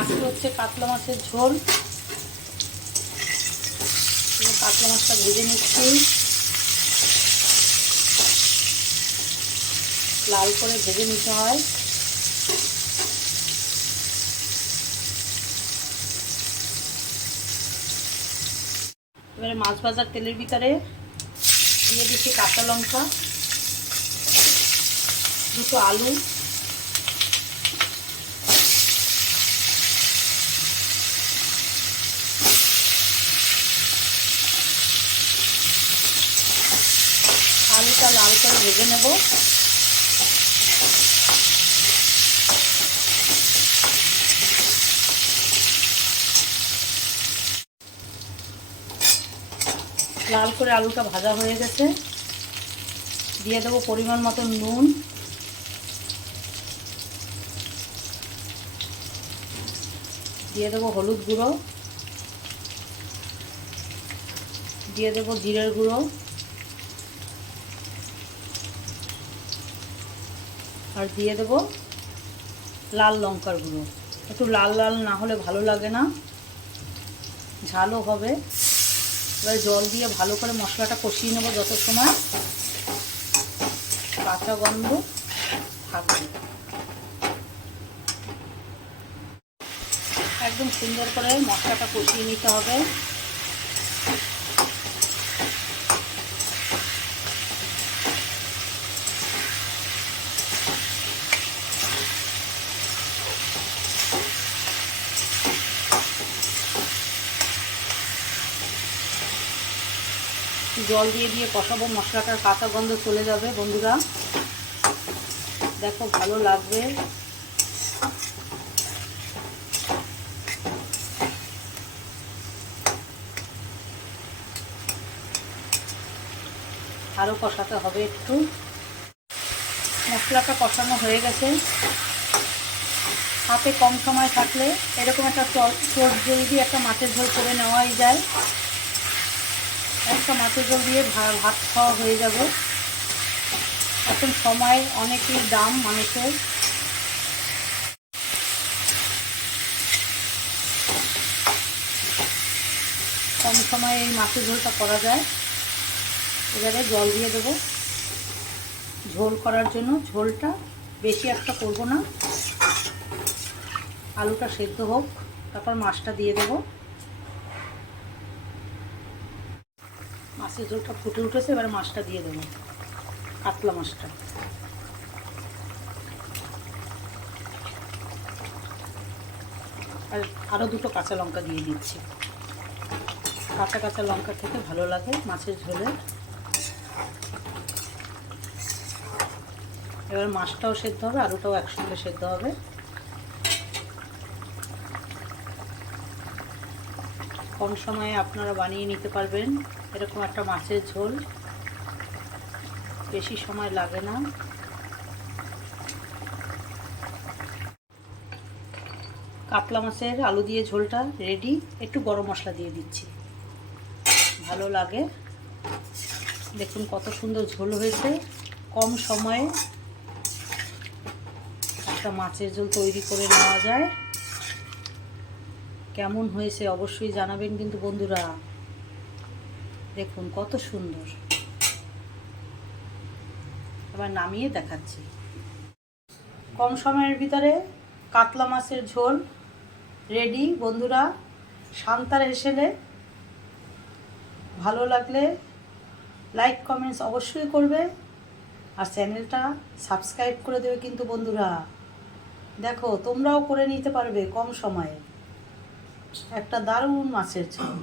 আজকে হচ্ছে কাতলা মাছের ঝোল। কাতলা মাছটা ভেজে নিচ্ছি। লাল করে ভেজে নিতে হয়। এবারে মাছ ভাজার তেলের ভিতরে দিয়ে দিচ্ছি কাঁচা লঙ্কা, দুটো আলু আলুটা লাল করে ভেজে নেব। লাল করে আলুটা ভাজা হয়ে গেছে। দিয়ে দেবো পরিমাণ মতো নুন। দিয়ে দেবো হলুদ গুঁড়ো। দিয়ে দেবো জিরের গুঁড়ো। আর দিয়ে দেবো লাল লঙ্কার গুঁড়ো। একটু লাল লাল না হলে ভালো লাগে না। ঝালও হবে। এবার জল দিয়ে ভালো করে মশলাটা কষিয়ে নেব যত সময়। কাঁচা গন্ধ থাকবে। একদম সুন্দর করে মশলাটা কষিয়ে নিতে হবে। জল দিয়ে দিয়ে কষাবো, মশলাটার কাঁচা গন্ধ চলে যাবে, বন্ধুরা। দেখো, ভালো লাগবে। আরও কষাতে হবে একটু। মশলাটা কষানো হয়ে গেছে। হাতে কম সময় থাকলে এরকম একটা চট জলদি একটা মাছের ঝোল করে নেওয়াই যায়। একটা মাছের ঝোল দিয়ে ভাত খাওয়া হয়ে যাবে। এখন সময় অনেকই দাম, মানুষের। কম সময়ে এই মাছের ঝোলটা করা যায়। এবারে জল দিয়ে দেবো। ঝোল করার জন্য ঝোলটা বেশি একটা করব না। আলুটা সেদ্ধ হোক, তারপর মাছটা দিয়ে দেবো। মাছের ঝোলটা ফুটে উঠেছে, এবার মাছটা দিয়ে দেবো। কাতলা মাছটা। আর আরও দুটো কাঁচা লঙ্কা দিয়ে দিচ্ছি। কাঁচা কাঁচা লঙ্কা খেতে ভালো লাগে মাছের ঝোলে। এবার মাছটাও সেদ্ধ হবে, আলুটাও একসঙ্গে সেদ্ধ হবে। কম সময়ে আপনারা বানিয়ে নিতে পারবেন, এরকম একটা মাছের ঝোল। বেশি সময় লাগে না। কাতলা মাছের আলু দিয়ে ঝোলটা রেডি একটু গরম মশলা দিয়ে দিচ্ছি। ভালো লাগে। দেখুন কত সুন্দর ঝোল হয়েছে। কম সময়ে একটা মাছের ঝোল তৈরি করে নেওয়া যায়। কেমন হয়েছে অবশ্যই জানাবেন কিন্তু বন্ধুরা। দেখুন, কত সুন্দর। এবার নামিয়ে দেখাচ্ছি। কম সময়ের ভিতরে কাতলা মাছের ঝোল রেডি। বন্ধুরা শান্তার হেসেলে ভালো লাগলে লাইক, কমেন্টস অবশ্যই করবে আর চ্যানেলটা সাবস্ক্রাইব করে দেবে কিন্তু বন্ধুরা। দেখো, তোমরাও করে নিতে পারবে কম সময়ে। একটা দারুণ মাছের ঝোল।